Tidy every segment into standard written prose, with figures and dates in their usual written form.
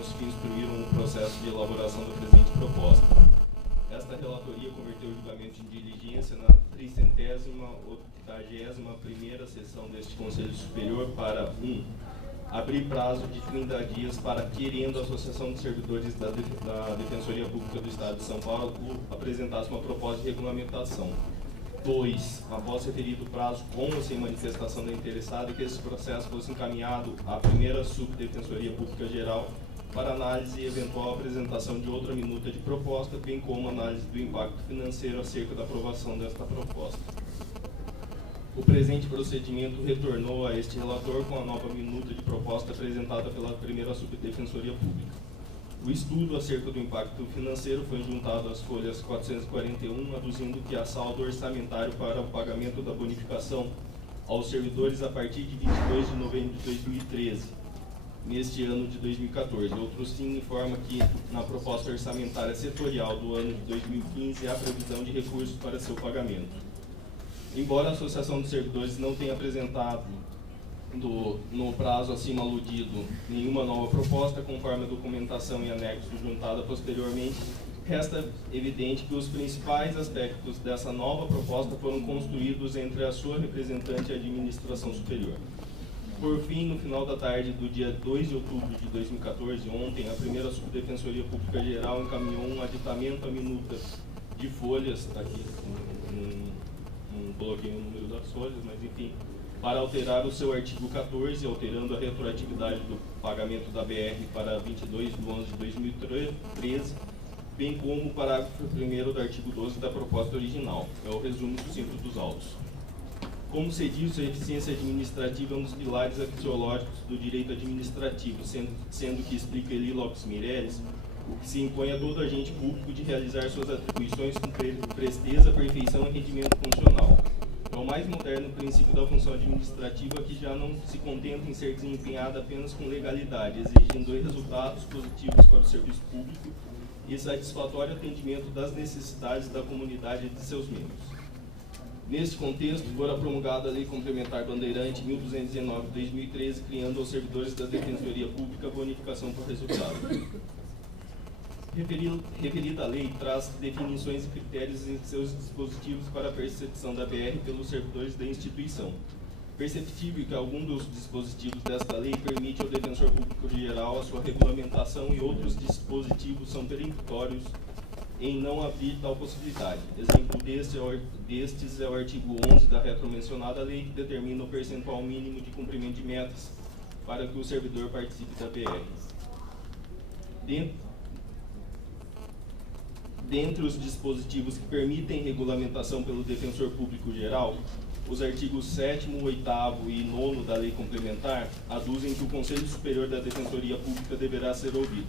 elementos que instruíram o processo de elaboração da presente proposta. Esta relatoria converteu o julgamento em diligência na 381ª sessão deste Conselho Superior para 1. Abrir prazo de 30 dias para querendo a Associação de Servidores da Defensoria Pública do Estado de São Paulo apresentasse uma proposta de regulamentação. 2. Após referido prazo, com ou sem manifestação da interessada, que esse processo fosse encaminhado à primeira Subdefensoria Pública Geral para análise e eventual apresentação de outra minuta de proposta, bem como análise do impacto financeiro acerca da aprovação desta proposta. O presente procedimento retornou a este relator com a nova minuta de proposta apresentada pela primeira Subdefensoria Pública. O estudo acerca do impacto financeiro foi juntado às folhas 441, aduzindo que há saldo orçamentário para o pagamento da bonificação aos servidores a partir de 22 de novembro de 2013, neste ano de 2014. Outro sim informa que na proposta orçamentária setorial do ano de 2015 há previsão de recursos para seu pagamento. Embora a Associação dos Servidores não tenha apresentado no prazo acima aludido nenhuma nova proposta, conforme a documentação e anexo juntada posteriormente, resta evidente que os principais aspectos dessa nova proposta foram construídos entre a sua representante e a administração superior. Por fim, no final da tarde do dia 2 de outubro de 2014, ontem, a primeira Subdefensoria Pública Geral encaminhou um aditamento à minuta de folhas, aqui não coloquei o número das folhas, mas enfim, para alterar o seu artigo 14, alterando a retroatividade do pagamento da BR para 22 de 11 de 2013, bem como o parágrafo 1º do artigo 12 da proposta original. É o resumo sucinto dos autos. Como se diz, a eficiência administrativa é um dos pilares axiológicos do direito administrativo, sendo que, explica Eli Lopes Mireles, o que se impõe a todo agente público de realizar suas atribuições com presteza, perfeição e rendimento funcional. É o mais moderno princípio da função administrativa, que já não se contenta em ser desempenhada apenas com legalidade, exigindo resultados positivos para o serviço público e satisfatório atendimento das necessidades da comunidade e de seus membros. Neste contexto, fora promulgada a Lei Complementar Bandeirante 1219 de 2013, criando aos servidores da Defensoria Pública bonificação por resultado. Referida lei traz definições e critérios em seus dispositivos para a percepção da BR pelos servidores da instituição. Perceptível que algum dos dispositivos desta lei permite ao defensor público geral a sua regulamentação e outros dispositivos são peremptórios em não abrir tal possibilidade. Exemplo destes é o artigo 11 da retromencionada lei, que determina o percentual mínimo de cumprimento de metas para que o servidor participe da BR. Dentre os dispositivos que permitem regulamentação pelo defensor público geral, os artigos 7º, 8º e 9º da lei complementar aduzem que o Conselho Superior da Defensoria Pública deverá ser ouvido.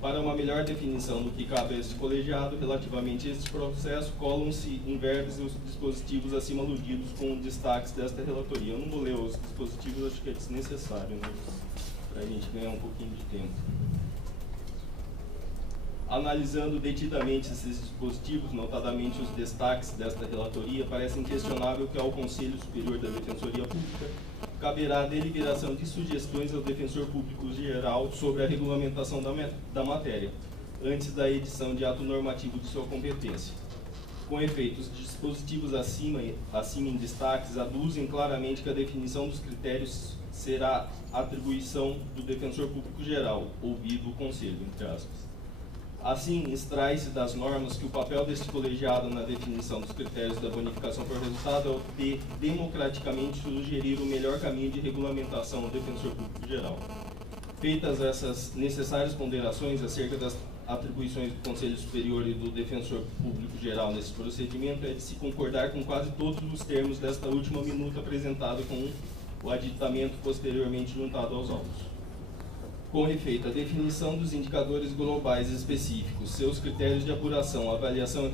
Para uma melhor definição do que cabe a este colegiado, relativamente a este processo, colam-se em verbos os dispositivos acima aludidos com destaques desta relatoria. Eu não vou ler os dispositivos, acho que é desnecessário, né, para a gente ganhar um pouquinho de tempo. Analisando detidamente esses dispositivos, notadamente os destaques desta relatoria, parece inquestionável que ao Conselho Superior da Defensoria Pública caberá a deliberação de sugestões ao Defensor Público Geral sobre a regulamentação da matéria, antes da edição de ato normativo de sua competência. Com efeito, os dispositivos acima em destaques aduzem claramente que a definição dos critérios será atribuição do Defensor Público Geral, ouvido o Conselho, entre aspas. Assim, extrai-se das normas que o papel deste colegiado na definição dos critérios da bonificação por resultado é o de democraticamente sugerir o melhor caminho de regulamentação ao defensor público geral. Feitas essas necessárias ponderações acerca das atribuições do Conselho Superior e do defensor público geral nesse procedimento, é de se concordar com quase todos os termos desta última minuta apresentada com o aditamento posteriormente juntado aos autos. Com efeito, a definição dos indicadores globais específicos, seus critérios de apuração, avaliação e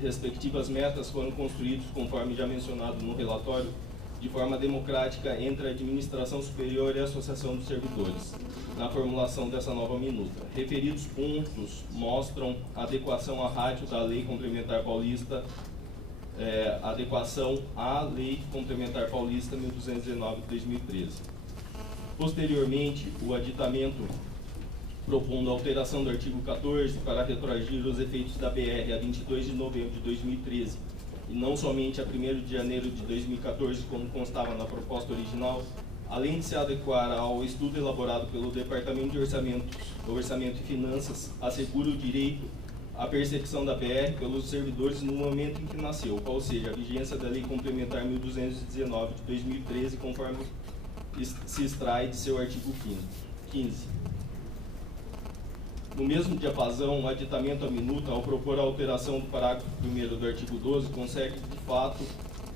respectivas metas foram construídos, conforme já mencionado no relatório, de forma democrática entre a administração superior e a associação dos servidores, na formulação dessa nova minuta. Referidos pontos mostram adequação à rádio da Lei Complementar Paulista, adequação à Lei Complementar Paulista 1219 de 2013. Posteriormente, o aditamento propondo a alteração do artigo 14 para retroagir os efeitos da BR a 22 de novembro de 2013, e não somente a 1º de janeiro de 2014, como constava na proposta original, além de se adequar ao estudo elaborado pelo Departamento de Orçamento e Finanças, assegura o direito à percepção da BR pelos servidores no momento em que nasceu, ou seja, a vigência da Lei Complementar 1219 de 2013, conforme se extrai de seu artigo 15. No mesmo diapasão, o aditamento à minuta, ao propor a alteração do parágrafo 1º do artigo 12, consegue, de fato,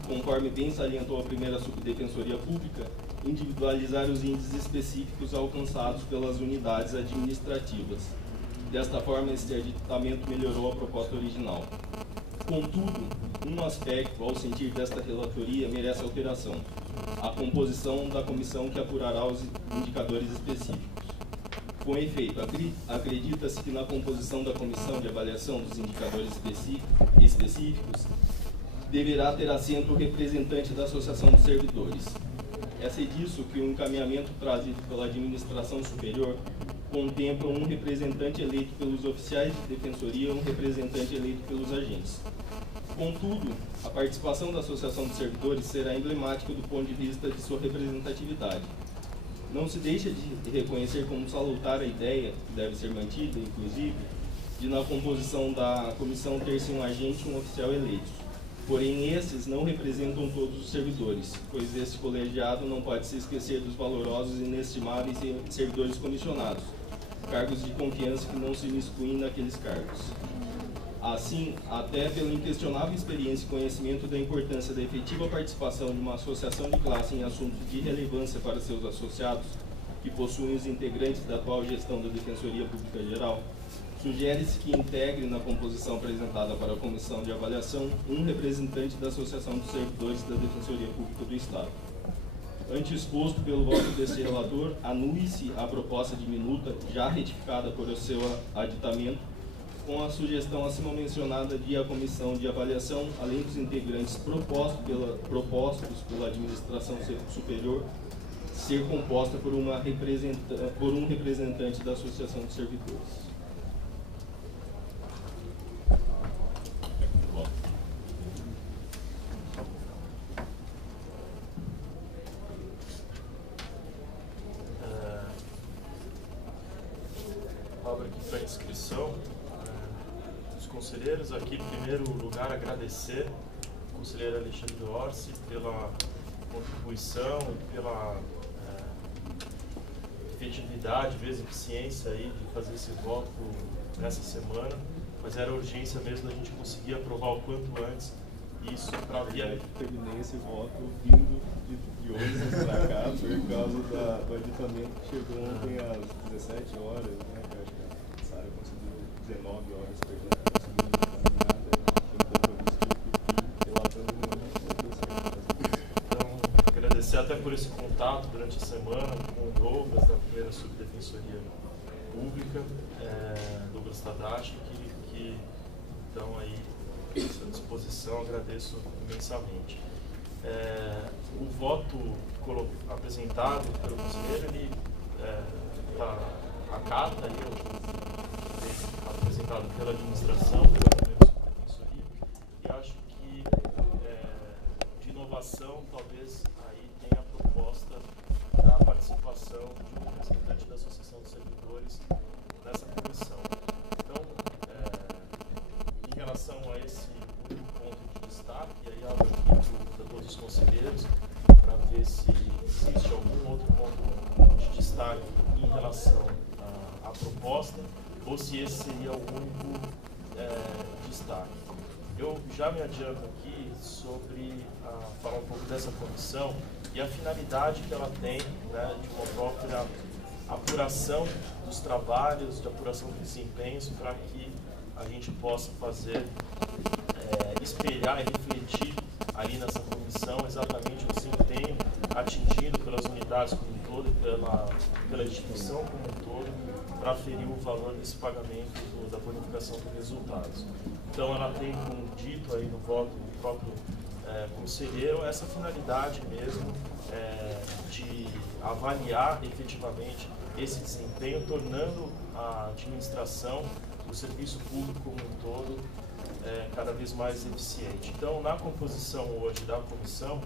conforme bem salientou a primeira Subdefensoria Pública, individualizar os índices específicos alcançados pelas unidades administrativas. Desta forma, este aditamento melhorou a proposta original. Contudo, um aspecto, ao sentir desta relatoria, merece alteração: a composição da comissão que apurará os indicadores específicos. Com efeito, acredita-se que na composição da comissão de avaliação dos indicadores específicos deverá ter assento o representante da Associação dos Servidores. É disso que o encaminhamento trazido pela administração superior contempla um representante eleito pelos oficiais de defensoria e um representante eleito pelos agentes. Contudo, a participação da Associação dos Servidores será emblemática do ponto de vista de sua representatividade. Não se deixa de reconhecer como salutar a ideia, que deve ser mantida, inclusive, de na composição da comissão ter-se um agente e um oficial eleitos. Porém, esses não representam todos os servidores, pois esse colegiado não pode se esquecer dos valorosos e inestimáveis servidores comissionados, cargos de confiança que não se miscuem naqueles cargos. Assim, até pela inquestionável experiência e conhecimento da importância da efetiva participação de uma associação de classe em assuntos de relevância para seus associados, que possuem os integrantes da atual gestão da Defensoria Pública Geral, sugere-se que integre na composição apresentada para a Comissão de Avaliação um representante da Associação dos Servidores da Defensoria Pública do Estado. Ante exposto pelo voto deste relator, anule-se a proposta de minuta já retificada por o seu aditamento, com a sugestão acima mencionada de a Comissão de Avaliação, além dos integrantes propostos pela Administração Superior, ser composta por um representante da Associação de Servidores. Abro aqui para inscrição. Conselheiros, aqui em primeiro lugar agradecer ao conselheiro Alexandre Orsi pela contribuição e pela efetividade, vezes eficiência aí de fazer esse voto nessa semana, mas era urgência mesmo da gente conseguir aprovar o quanto antes isso para via. Terminei esse voto vindo de ônibus para cá por causa do aditamento que chegou ontem às 17 horas, né? Eu acho que a Sara conseguiu 19 horas perdendo. Agradecer até por esse contato durante a semana com o Douglas, da primeira Subdefensoria Pública, Douglas Tadashi, que estão aí à sua disposição, agradeço imensamente. O voto apresentado pelo conselheiro, ele acata aí o apresentado pela administração, pela primeira Subdefensoria, e acho que de inovação, talvez aí tenha a proposta da participação de um representante da Associação dos Servidores nessa comissão. Então, em relação a esse único ponto de destaque, e aí abro aqui para todos os conselheiros para ver se existe algum outro ponto de destaque em relação à proposta, ou se esse seria o único destaque. Eu já me adianto aqui sobre falar um pouco dessa comissão e a finalidade que ela tem, né, de uma própria apuração dos trabalhos, de apuração de desempenhos, para que a gente possa fazer, espelhar e refletir ali nessa comissão exatamente o desempenho atingido pelas unidades como um todo e pela instituição como um todo, para aferir o valor desse pagamento da bonificação dos resultados. Então, ela tem, como dito aí no voto do próprio conselheiro, essa finalidade mesmo de avaliar efetivamente esse desempenho, tornando a administração, o serviço público como um todo, cada vez mais eficiente. Então, na composição hoje da comissão,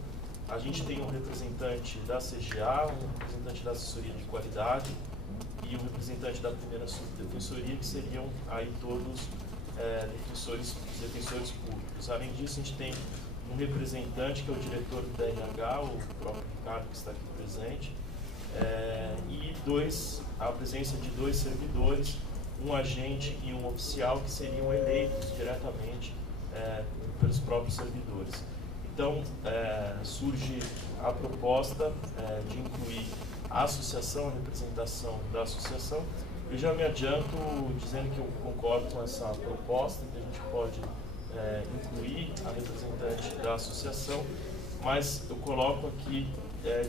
a gente tem um representante da CGA, um representante da assessoria de qualidade e um representante da primeira subdefensoria, que seriam aí todos defensores públicos. Além disso, a gente tem um representante que é o diretor do DRH, o próprio Ricardo, que está aqui presente, e a presença de 2 servidores, um agente e um oficial, que seriam eleitos diretamente pelos próprios servidores. Então, surge a proposta de incluir a associação, a representação da associação. Eu já me adianto dizendo que eu concordo com essa proposta, que a gente pode incluir a representante da associação, mas eu coloco aqui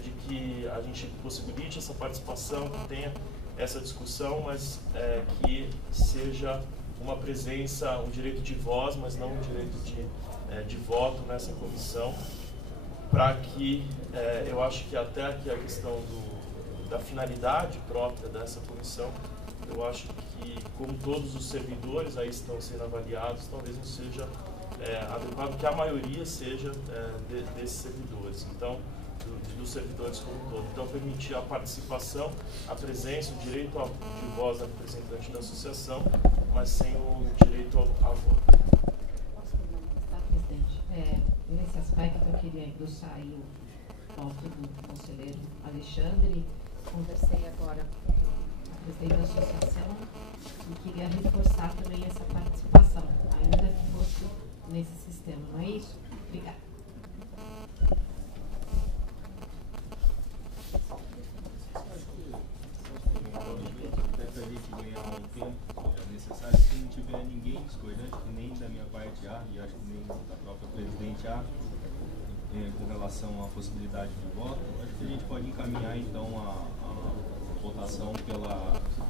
de que a gente possibilite essa participação, que tenha essa discussão, mas que seja uma presença, um direito de voz, mas não um direito de voto nessa comissão, para que eu acho que até aqui a questão da finalidade própria dessa comissão, eu acho que, como todos os servidores aí estão sendo avaliados, talvez não seja adequado que a maioria seja desses servidores, então, dos servidores como um todo. Então, permitir a participação, a presença, o direito de voz da representante da associação, mas sem o direito a voto. Posso manifestar, presidente? Nesse aspecto, eu queria endossar aí o voto do conselheiro Alexandre. Conversei agora com o presidente da associação e queria reforçar também essa participação, ainda que fosse nesse sistema, não é isso? Obrigada. Até para a gente ganhar um tempo necessário, se não tiver ninguém discordante, nem da minha parte A, e acho que nem da própria presidente A, com relação à possibilidade de voto, acho que a gente pode encaminhar então a votação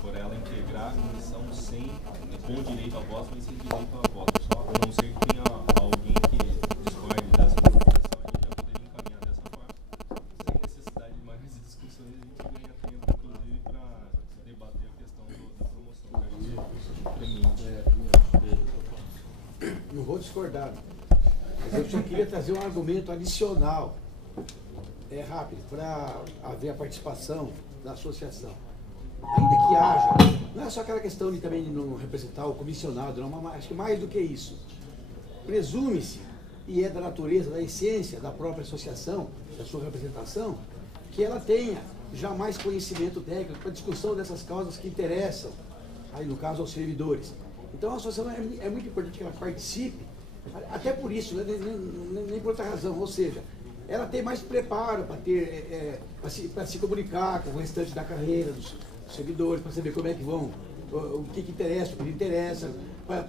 por ela integrar a comissão com direito a voto, mas sem direito a voto. Só a não ser que tenha alguém que discorde dessa proposição, a gente já poderia encaminhar dessa forma. Sem necessidade de mais discussões, a gente ganha tempo, inclusive, para debater a questão da promoção. Não vou discordar, mas eu só queria trazer um argumento adicional, rápido, para haver a participação da associação. Ainda que haja, não é só aquela questão de também não representar o comissionado, não, mas acho que mais do que isso. Presume-se, e é da natureza, da essência da própria associação, da sua representação, que ela tenha já mais conhecimento técnico para discussão dessas causas que interessam, aí no caso aos servidores. Então a associação é muito importante que ela participe, até por isso, né, nem por outra razão, ou seja, ela tem mais preparo para para se comunicar com o restante da carreira dos servidores, para saber como é que vão, o que interessa, o que não interessa, para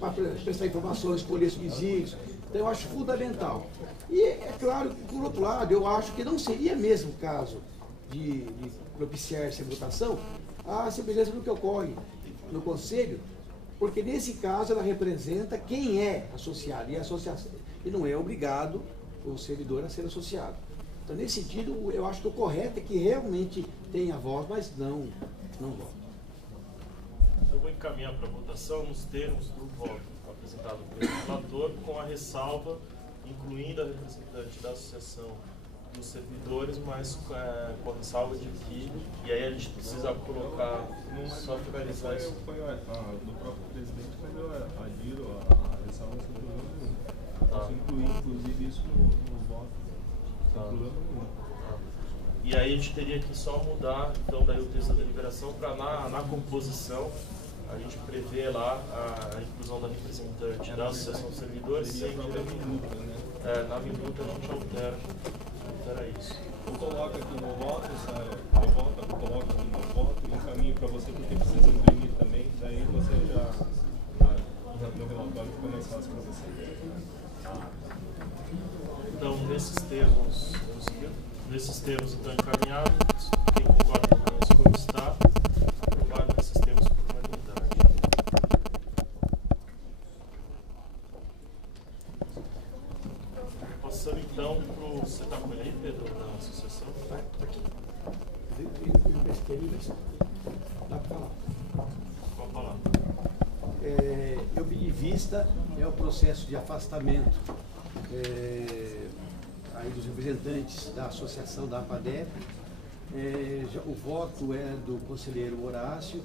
prestar informações, escolher subsídios. Então eu acho fundamental. E é claro que, por outro lado, eu acho que não seria mesmo o caso de propiciar essa votação a semelhança do que ocorre no Conselho, porque nesse caso ela representa quem é associado, e não é obrigado o servidor a ser associado. Então, nesse sentido, eu acho que o correto é que realmente tenha voz, mas não voto. Eu vou encaminhar para votação nos termos do voto apresentado pelo relator, com a ressalva, incluindo a representante da associação dos servidores, mas com a ressalva de que, e aí a gente precisa colocar, só finalizar isso. Foi do próprio presidente, mas eu adiro a ressalva sem problema nenhum. Posso incluir, inclusive, isso no voto, sem problema nenhum. E aí a gente teria que só mudar, então, daí o texto da deliberação para na composição a gente prevê lá a inclusão da representante da Associação dos Servidores sem minuta, né? Na minuta a gente altera isso. Eu coloco aqui no voto, eu coloco aqui no voto e encaminho para você porque precisa imprimir também, daí você já no relatório fica mais fácil para você. Então, nesses termos então encaminhados, quem concorda com isso como está, aprovado esses termos por unanimidade. Passando então para o... Você está com ele aí, Pedro, da associação? Está aqui. Eu emprestei. vista é o processo de afastamento aí dos representantes da associação da APADEP. O voto é do conselheiro Horácio.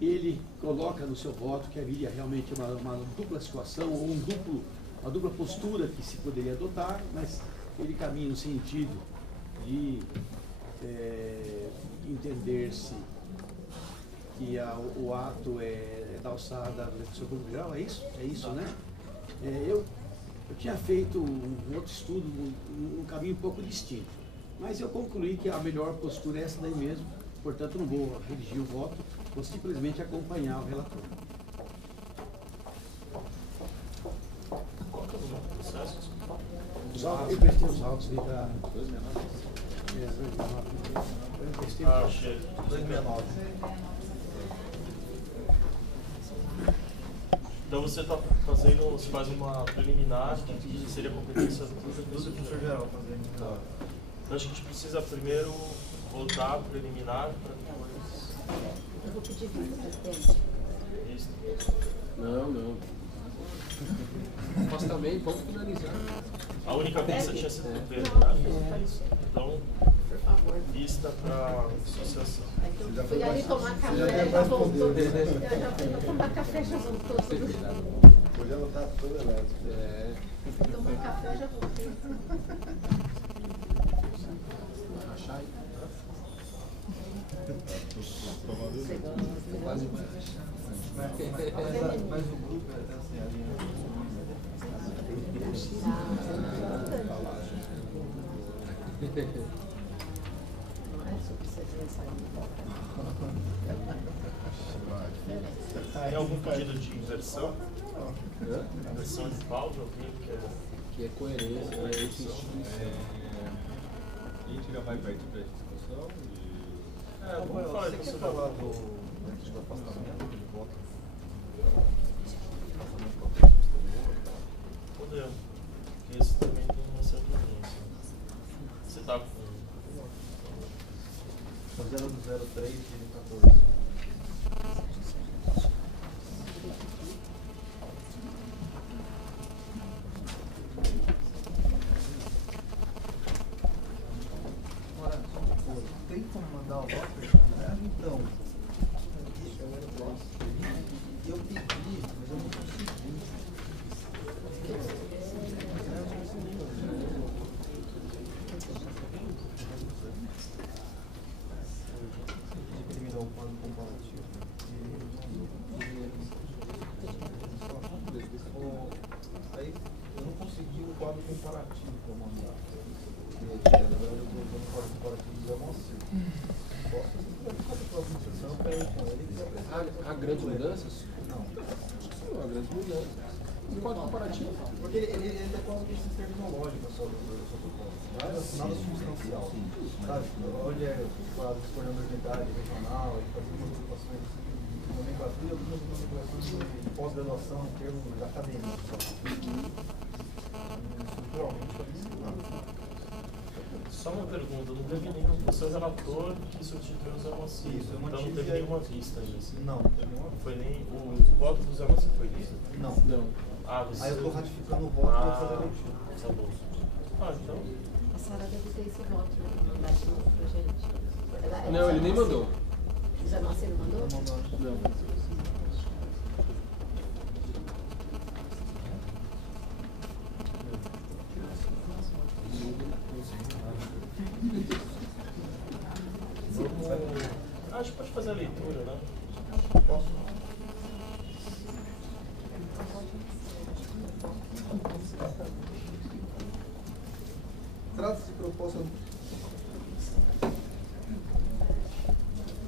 Ele coloca no seu voto que havia realmente uma dupla situação, ou uma dupla postura que se poderia adotar, mas ele caminha no sentido de entender-se que o ato é da alçada da Defensoria Pública Geral, é isso? É isso, né? Eu tinha feito um outro estudo, um caminho um pouco distinto, mas eu concluí que a melhor postura é essa daí mesmo, portanto não vou redigir o voto, vou simplesmente acompanhar o relator. Qual que é o número do processo? Eu prestei os autos ali para... 269. Achei. 269. Então você está fazendo, você faz uma preliminar que seria competência do defensor geral. Tá. Então acho que a gente precisa primeiro voltar a preliminar para depois. Eu vou pedir vista, presidente. Isso. Não. Afastamento, vamos finalizar. A única vista tinha sido do Pedro, né? Então, Por favor. vista para associação. É que eu fui ali tomar café, já voltou. Eu já fui tomar café, já voltou. Hoje ela está toda elétrica. Tomei café, já voltei. Achar aí. Quase mas o grupo é assim, a linha. Não é sobre você pensar Tem algum pedido de inversão? Inversão de pauta, alguém Que é coerência, né? Esse instituição. A gente já vai partir para a discussão vamos falar Você quer falar do afastamento de voto? Podemos. Porque esse também tem uma certa urgência. Você está com... Fazendo do 03 de 14. Agora, tem como mandar o voto? Então, eu pedi, mas eu não consegui. Eliminar o quadro comparativo. Aí eu não consegui o quadro comparativo para mandar. Na verdade, eu estou usando o quadro comparativo do Zé Moacir. Posso fazer a administração para ele, com ele que apresentar. Há grandes mudanças? Não. Não, há grandes mudanças. Um quadro comparativo. Porque ele é quase que esse terminológico só do protocolo. Nada substancial. Sabe? Onde é claro, discordando urgentidade regional, e fazer umas ocupações de nomenclatura e algumas nomenclaturas de pós-graduação em termos acadêmicos. Estruturalmente parecido. Só uma pergunta, não teve nenhum, o seu relator que substituiu o Zé Moacir, Isso, eu então não mantive teve aí. nenhuma vista ainda. Não teve nenhuma. Não foi nem, o voto do Zé Moacir foi visto? Não. Não. Ah, você... Aí eu estou ratificando o voto e vou fazer a leitura. Tá bom. Então, A Sara deve ter esse voto, né? Que mandar de novo pra gente. Não, ele nem mandou. O Zé Moacir não mandou? Não. acho que pode fazer a leitura, né? Posso?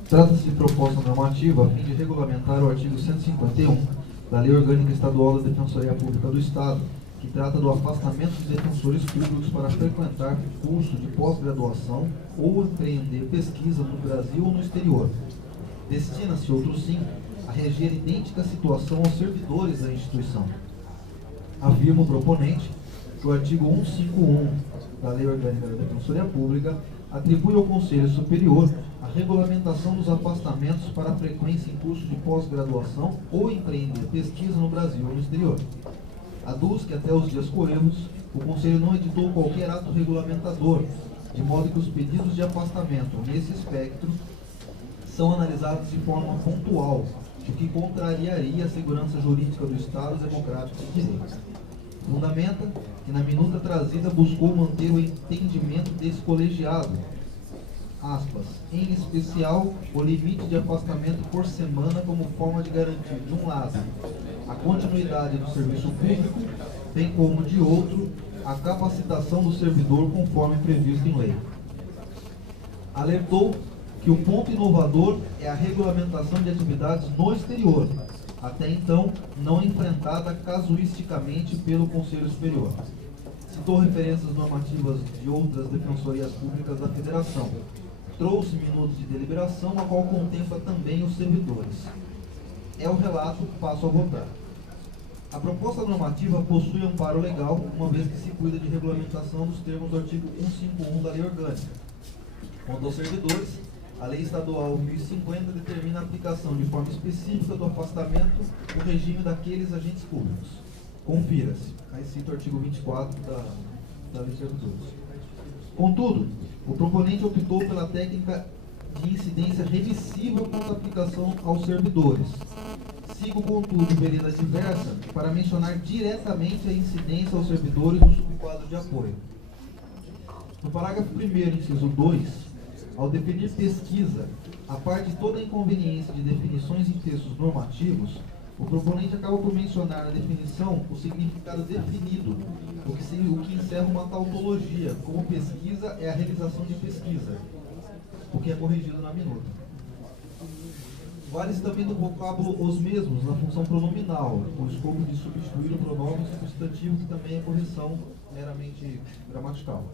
Trata-se de proposta normativa a fim de regulamentar o artigo 151 da Lei Orgânica Estadual da Defensoria Pública do Estado, que trata do afastamento de defensores públicos para frequentar curso de pós-graduação ou empreender pesquisa no Brasil ou no exterior. Destina-se, outro sim, a reger idêntica situação aos servidores da instituição. Afirma o proponente que o artigo 151 da Lei Orgânica da Defensoria Pública atribui ao Conselho Superior a a regulamentação dos afastamentos para frequência em curso de pós-graduação ou empreender pesquisa no Brasil ou no exterior. Aduz que até os dias corremos, o Conselho não editou qualquer ato regulamentador, de modo que os pedidos de afastamento nesse espectro são analisados de forma pontual, o que contrariaria a segurança jurídica do Estado Democrático de Direito. Fundamenta que na minuta trazida buscou manter o entendimento desse colegiado, aspas, em especial o limite de afastamento por semana como forma de garantir, de um lado, a continuidade do serviço público, bem como de outro, a capacitação do servidor conforme previsto em lei. Alertou que o ponto inovador é a regulamentação de atividades no exterior, até então não enfrentada casuisticamente pelo Conselho Superior. Citou referências normativas de outras defensorias públicas da Federação. Trouxe minutos de deliberação, a qual contempla também os servidores. É o relato, passo a votar. A proposta normativa possui amparo legal, uma vez que se cuida de regulamentação dos termos do artigo 151 da Lei Orgânica. Quanto aos servidores, a Lei Estadual 1050 determina a aplicação de forma específica do afastamento no regime daqueles agentes públicos. Confira-se. Aí cita o artigo 24 da Lei de Servidores. Contudo, o proponente optou pela técnica de incidência remissível quanto à aplicação aos servidores. Sigo, contudo, vereda diversa para mencionar diretamente a incidência aos servidores no subquadro de apoio. No parágrafo 1º, inciso 2, ao definir pesquisa, a parte de toda a inconveniência de definições em textos normativos, o proponente acaba por mencionar na definição o significado definido, o que encerra uma tautologia, como pesquisa é a realização de pesquisa, o que é corrigido na minuta. Vale-se também do vocábulo os mesmos na função pronominal, com o escopo de substituir o pronome substantivo, que também é correção meramente gramatical.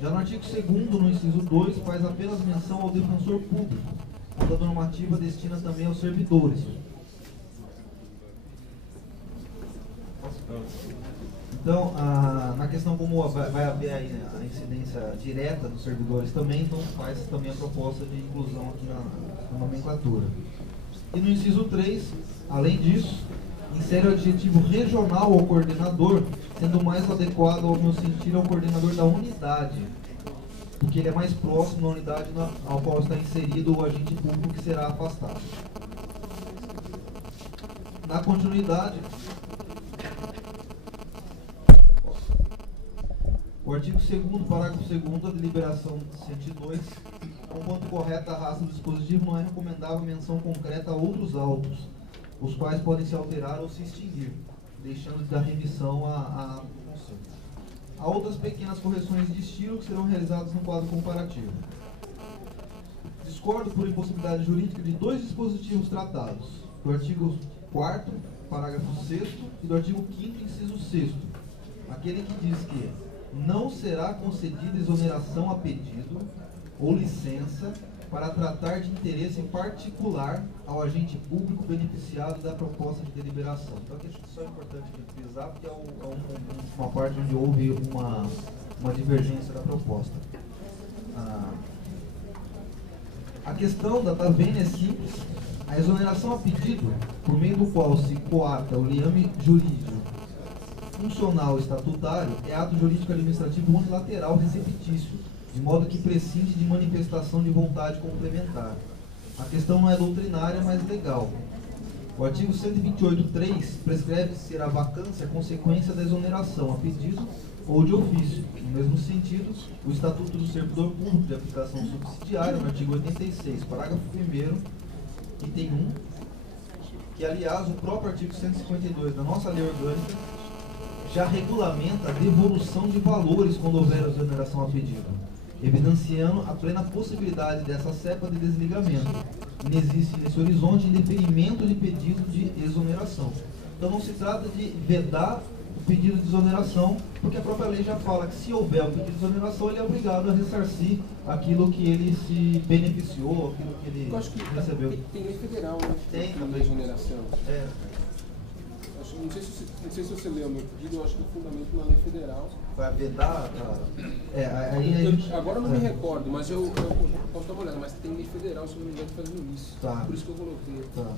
Já no artigo 2º, no inciso 2, faz apenas menção ao defensor público, quando a normativa destina também aos servidores. Então, na questão como vai haver a incidência direta dos servidores também, então faz também a proposta de inclusão aqui na nomenclatura. E no inciso 3, além disso, insere o adjetivo regional ao coordenador, sendo mais adequado ao meu sentir ao coordenador da unidade, porque ele é mais próximo da unidade ao qual está inserido o agente público que será afastado. Na continuidade, o artigo 2º, parágrafo 2º da deliberação 102, conquanto correta a raça do dispositivo, não é recomendável menção concreta a outros autos, os quais podem se alterar ou se extinguir, deixando de dar remissão a conselho. Há outras pequenas correções de estilo que serão realizadas no quadro comparativo. Discordo por impossibilidade jurídica de dois dispositivos tratados, do artigo 4º, parágrafo 6º, e do artigo 5º, inciso 6º, aquele que diz que não será concedida exoneração a pedido ou licença para tratar de interesse particular ao agente público beneficiado da proposta de deliberação. Então aqui só é importante frisar, porque é uma parte onde houve uma divergência da proposta. A questão da vênia é simples. A exoneração a pedido, por meio do qual se coata o liame jurídico funcional estatutário, é ato jurídico administrativo unilateral receptício, de modo que prescinde de manifestação de vontade complementar. A questão não é doutrinária, mas legal. O artigo 128.3 prescreve ser a vacância consequência da exoneração a pedido ou de ofício. No mesmo sentido, o Estatuto do Servidor Público de Aplicação Subsidiária, no artigo 86, parágrafo 1º, item 1, que, aliás, o próprio artigo 152 da nossa lei orgânica já regulamenta a devolução de valores quando houver exoneração a pedido, evidenciando a plena possibilidade dessa cepa de desligamento. Não existe nesse horizonte indeferimento de pedido de exoneração. Então não se trata de vedar o pedido de exoneração, porque a própria lei já fala que se houver o pedido de exoneração, ele é obrigado a ressarcir aquilo que ele se beneficiou, aquilo que ele recebeu. Tem lei federal, né? Tem também. Exoneração. É. Não sei se você leu o meu pedido, eu acho que o fundamento na lei federal. Vai vedar? Agora eu não me recordo, mas eu posso dar uma olhada, mas tem lei federal, se eu não me engano, que faz no início. Tá. Por isso que eu coloquei. Tá.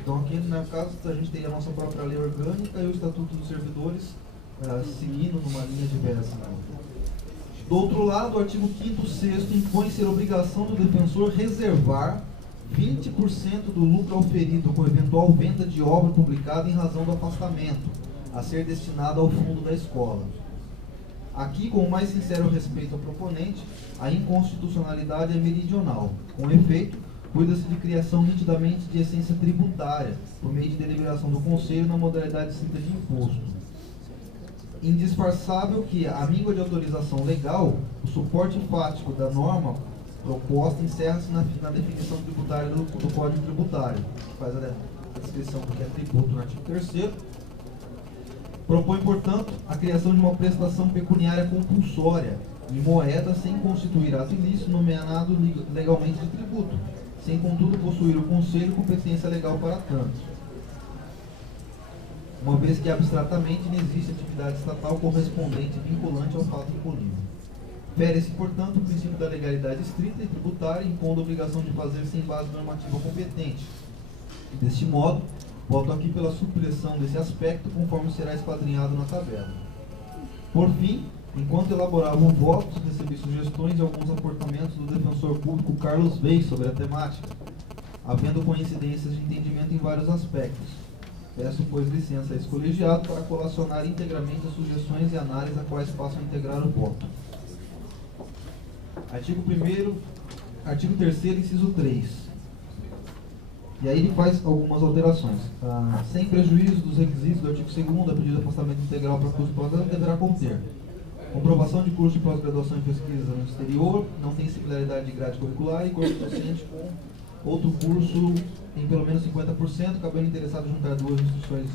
Então aqui, no caso, a gente tem a nossa própria lei orgânica e o Estatuto dos Servidores seguindo numa linha diversa. Do outro lado, o artigo 5º, 6º impõe ser obrigação do defensor reservar 20% do lucro auferido com eventual venda de obra publicada em razão do afastamento, a ser destinado ao fundo da escola. Aqui, com o mais sincero respeito ao proponente, a inconstitucionalidade é meridional. Com efeito, cuida-se de criação nitidamente de essência tributária, por meio de deliberação do Conselho na modalidade estrita de imposto. Indisfarçável que, à míngua de autorização legal, o suporte fático da norma proposta encerra-se na definição tributária do Código Tributário, que faz a descrição do que é tributo no artigo 3º. Propõe, portanto, a criação de uma prestação pecuniária compulsória em moeda sem constituir ato ilícito nomeado legalmente de tributo, sem contudo possuir o Conselho competência legal para tanto, uma vez que abstratamente não existe atividade estatal correspondente vinculante ao fato imponido. Fere-se, portanto, o princípio da legalidade estrita e tributária, impondo a obrigação de fazer sem base normativa competente. Deste modo, voto aqui pela supressão desse aspecto, conforme será esquadrinhado na tabela. Por fim, enquanto elaborava o voto, recebi sugestões e alguns aportamentos do defensor público Carlos Veis sobre a temática, havendo coincidências de entendimento em vários aspectos. Peço, pois, licença a esse colegiado para colacionar integralmente as sugestões e análises a quais possam integrar o voto. Artigo 3º, inciso 3. E aí ele faz algumas alterações. Sem prejuízo dos requisitos do artigo 2º, a pedido de afastamento integral para curso de pós-graduação deverá conter comprovação de curso de pós-graduação em pesquisa no exterior, não tem similaridade de grade curricular e corpo docente com outro curso em pelo menos 50%, cabendo interessado juntar duas instituições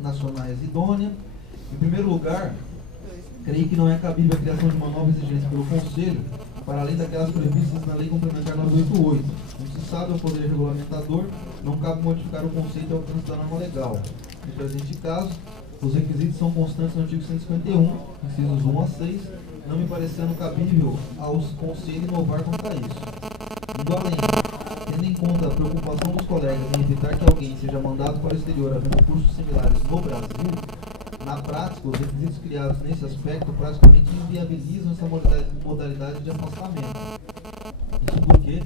nacionais idôneas. Em primeiro lugar, creio que não é cabível a criação de uma nova exigência pelo Conselho, para além daquelas previstas na Lei Complementar 988. Como se sabe, ao Poder Regulamentador não cabe modificar o conceito e alcance da norma legal. No presente caso, os requisitos são constantes no artigo 151, incisos 1 a 6, não me parecendo cabível aos Conselhos inovar quanto a isso. Indo além, tendo em conta a preocupação dos colegas em evitar que alguém seja mandado para o exterior havendo cursos similares no Brasil, na prática, os requisitos criados nesse aspecto praticamente inviabilizam essa modalidade de afastamento. Isso porque,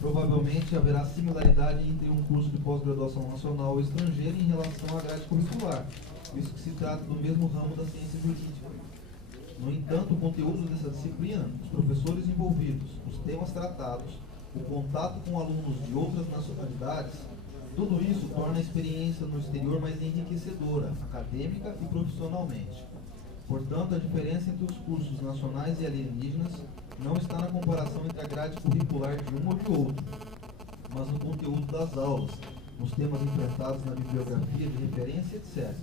provavelmente, haverá similaridade entre um curso de pós-graduação nacional ou estrangeiro em relação à grade curricular, visto que se trata do mesmo ramo da ciência jurídica. No entanto, o conteúdo dessa disciplina, os professores envolvidos, os temas tratados, o contato com alunos de outras nacionalidades, tudo isso torna a experiência no exterior mais enriquecedora, acadêmica e profissionalmente. Portanto, a diferença entre os cursos nacionais e alienígenas não está na comparação entre a grade curricular de um ou de outro, mas no conteúdo das aulas, nos temas enfrentados na bibliografia de referência, etc.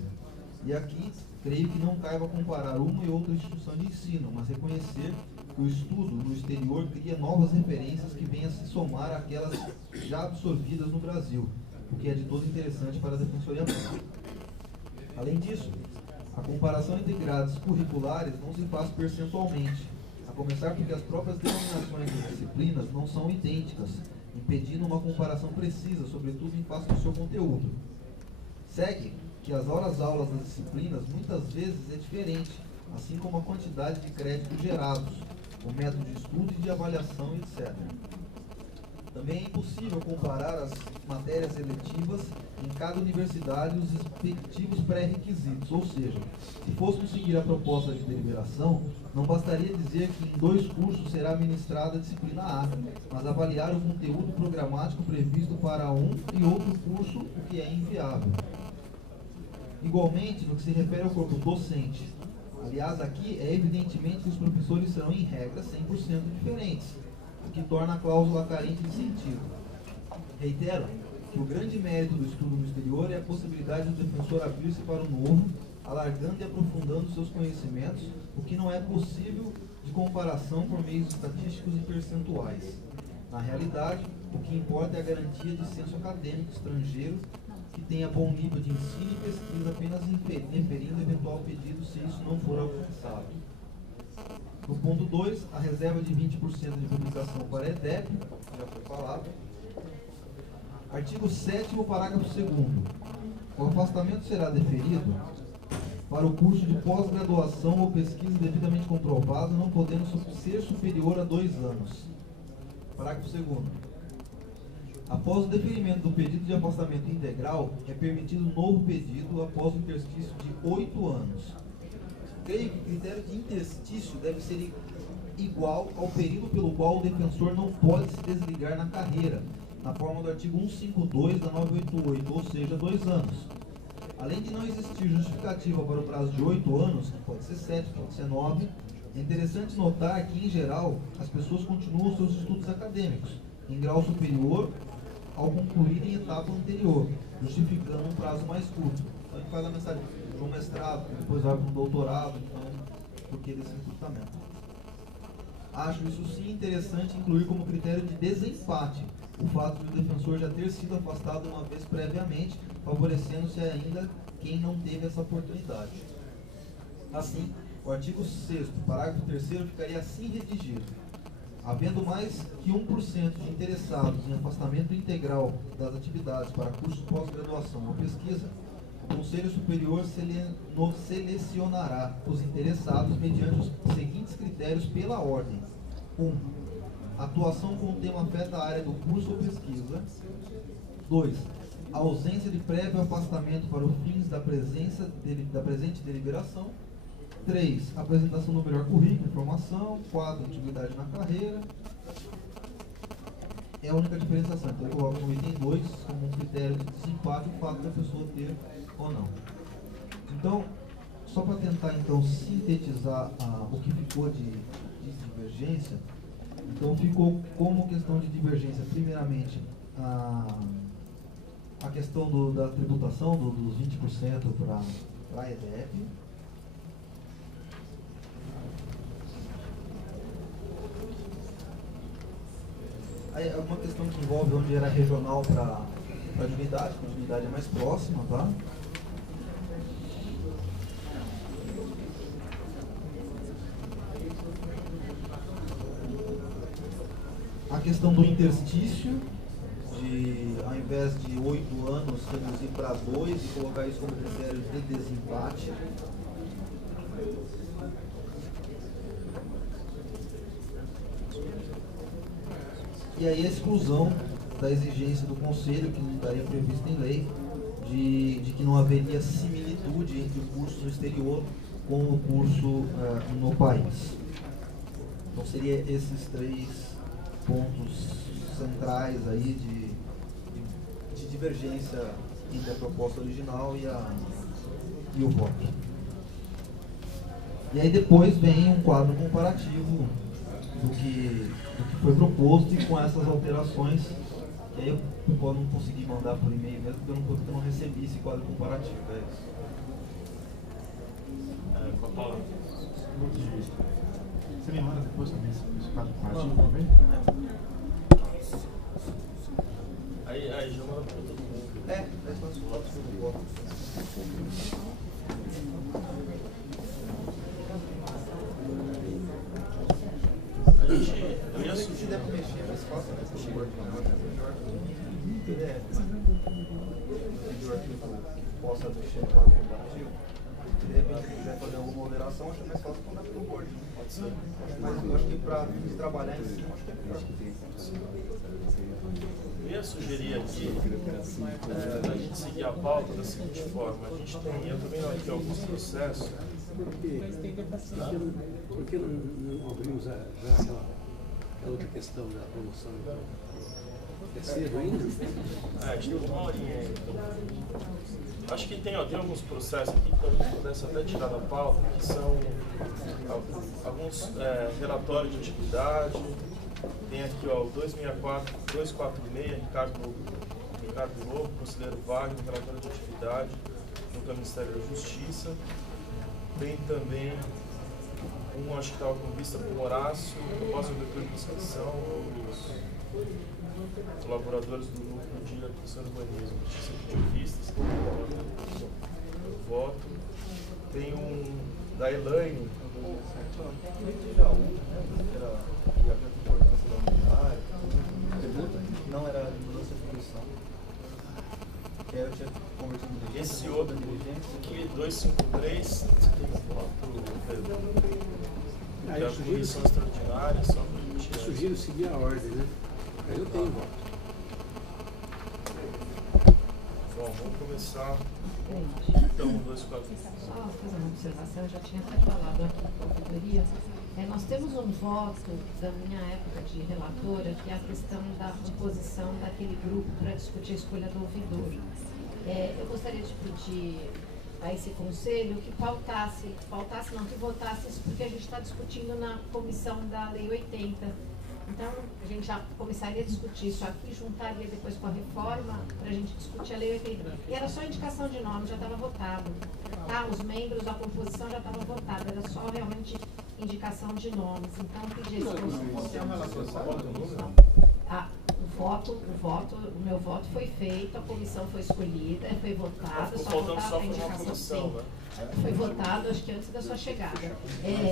E aqui, creio que não caiba comparar uma e outra instituição de ensino, mas reconhecer que o estudo no exterior cria novas referências que venham a se somar àquelas já absorvidas no Brasil, o que é de todo interessante para a Defensoria Pública. Além disso, a comparação entre grades curriculares não se faz percentualmente, a começar porque as próprias denominações das disciplinas não são idênticas, impedindo uma comparação precisa, sobretudo em face do seu conteúdo. Segue que as horas-aulas das disciplinas muitas vezes é diferente, assim como a quantidade de créditos gerados, o método de estudo e de avaliação, etc. Também é impossível comparar as matérias eletivas em cada universidade e os respectivos pré-requisitos, ou seja, se fôssemos seguir a proposta de deliberação, não bastaria dizer que em 2 cursos será ministrada a disciplina A, mas avaliar o conteúdo programático previsto para um e outro curso, o que é inviável. Igualmente, no que se refere ao corpo docente, aliás, aqui é evidentemente que os professores serão, em regra, 100% diferentes, o que torna a cláusula carente de sentido. Reitero que o grande mérito do estudo no exterior é a possibilidade do defensor abrir-se para o novo, alargando e aprofundando seus conhecimentos, o que não é possível de comparação por meios estatísticos e percentuais. Na realidade, o que importa é a garantia de senso acadêmico estrangeiro que tenha bom nível de ensino e pesquisa, apenas inferindo eventual pedido se isso não for alcançado. No ponto 2, a reserva de 20% de publicação para EDEP, já foi falado. Artigo 7º, parágrafo 2º. O afastamento será deferido para o curso de pós-graduação ou pesquisa devidamente comprovado, não podendo ser superior a 2 anos. Parágrafo 2º. Após o deferimento do pedido de afastamento integral, é permitido novo pedido após o interstício de 8 anos. Creio que o critério de interstício deve ser igual ao período pelo qual o defensor não pode se desligar na carreira, na forma do artigo 152 da 988, ou seja, 2 anos. Além de não existir justificativa para o prazo de 8 anos, que pode ser 7, pode ser 9, é interessante notar que, em geral, as pessoas continuam seus estudos acadêmicos, em grau superior ao concluírem etapa anterior, justificando um prazo mais curto. Então a gente faz a mensagem de um mestrado, depois vai para um doutorado, então, por que desse recrutamento? Acho isso sim interessante incluir como critério de desempate o fato de o defensor já ter sido afastado uma vez previamente, favorecendo-se ainda quem não teve essa oportunidade. Assim, o artigo 6º, parágrafo 3º, ficaria assim redigido. Havendo mais que 1% de interessados em afastamento integral das atividades para cursos de pós-graduação ou pesquisa, o Conselho Superior selecionará os interessados mediante os seguintes critérios pela ordem. 1. Atuação com o tema afeta a área do curso ou pesquisa. 2. A ausência de prévio afastamento para os fins da presente deliberação. 3. Apresentação do melhor currículo, informação. 4. Antiguidade na carreira. É a única diferenciação. Então, eu coloco no item 2 como um critério de desempate o fato da pessoa ter ou não. Então, só para tentar então sintetizar o que ficou de divergência, então ficou como questão de divergência, primeiramente, a questão da tributação dos 20% para a EDEP. Aí é uma questão que envolve onde era regional para a divindade, porque a divindade é mais próxima, tá? A questão do interstício, de ao invés de 8 anos, reduzir para 2 e colocar isso como critério de desempate. E aí a exclusão da exigência do Conselho, que não estaria prevista em lei, de que não haveria similitude entre o curso no exterior com o curso no país. Então seria esses 3 pontos centrais aí de divergência entre a proposta original e o voto. E aí depois vem um quadro comparativo do que foi proposto e com essas alterações, que aí eu não consegui mandar por e-mail mesmo, porque eu não recebi esse quadro comparativo. É isso. Com a palavra. Você me manda depois também esse quadro comparativo também? Aí já manda para todo mundo. É só as fotos que eu voto. Eu ia Se sugerir. der para mexer, mais fácil, né? Se for que possa mexer no quadro comparativo. Se de repente quiser fazer alguma moderação, acho mais fácil mandar pelo Word. Pode ser. Mas eu acho que para trabalhar em cima, acho que é melhor. Eu ia sugerir aqui a gente seguir a pauta da seguinte forma. A gente tem, eu também aqui alguns processos. Por que não abrimos já aquela outra questão da promoção? É cedo ainda? A gente tem uma horinha aí, então. Acho que tem alguns processos aqui que a gente pudesse até tirar da pauta, que são alguns relatórios de atividade. Tem aqui o 246, Ricardo Lobo, conselheiro Wagner, relatório de atividade no Ministério da Justiça. Tem também acho que estava com vista para o Horácio, proposta do diretor de inscrição, os colaboradores do núcleo de aplicação do urbanismo, justiça de vistas. da Elaine, de Jaú, né? Que havia concordância da unidade, não era mudança de comissão. Que eu tinha conversado com o Esse outro que 253, que é a comissão extraordinária, só para a gente. Eu sugiro seguir a ordem, né? Aí eu tenho voto. Bom, vamos começar. Então, 243. só fazer uma observação, eu já tinha até falado aqui com a ouvidoria. Nós temos um voto da minha época de relatora, que é a questão da composição daquele grupo para discutir a escolha do ouvidor. Eu gostaria de pedir a esse conselho que pautasse não, que votasse isso, porque a gente está discutindo na comissão da Lei 80. Então, a gente já começaria a discutir isso aqui, juntaria depois com a reforma, para a gente discutir a Lei 80. E era só indicação de nome, já estava votado. Tá? Os membros, a composição já estava votada, era só realmente indicação de nomes. Então, pedir esse conselho. O meu voto foi feito, a comissão foi escolhida, foi votado, só faltava a indicação, sim. Foi votado, acho que antes da sua chegada.